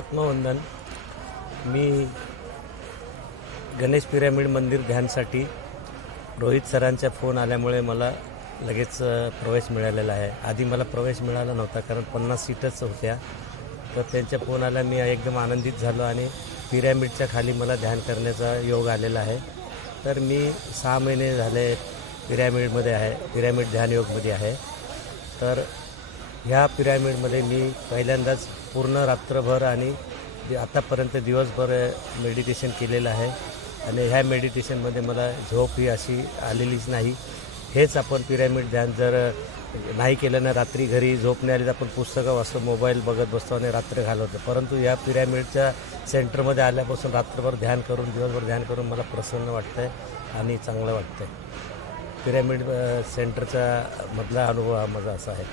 आत्मवंदन. मी Ganesh pyramid मंदिर ध्यानसाठी रोहित सरांचा phone आल्यामुळे मला लगेच प्रवेश मिळालेला आहे. आधी मला प्रवेश मिळाला नव्हता कारण 50 सीटच होत्या. तर त्यांच्या फोन आला, मी एकदम आनंदित झालो आणि पिरॅमिडच्या खाली मला ध्यान करण्याचा योग आलेला आहे. तर मी 6 महिने झाले पिरॅमिडमध्ये आहे, पिरॅमिड ध्यान योगमध्ये आहे. तर ह्या पिरॅमिडमध्ये मी पहिल्यांदाच पूर्ण रात्रभर आणि आतापर्यंत दिवसभर मेडिटेशन केलेलं आहे आणि ह्या मेडिटेशनमध्ये मला झोप ही अशी आलेलीच नाही. हेच आपण पिरॅमिड ध्यान जर नाही केलं ना, रात्री घरी झोप नाही आली तर आपण पुस्तकं वाचतो, मोबाईल बघत बसतो आणि रात्र घालवतो. परंतु या पिरॅमिडच्या सेंटरमध्ये आल्यापासून रात्रभर ध्यान करून, दिवसभर ध्यान करून मला प्रसन्न वाटतं आहे आणि चांगलं वाटतं आहे. पिरॅमिड सेंटरचा मधला अनुभव हा माझा असा आहे.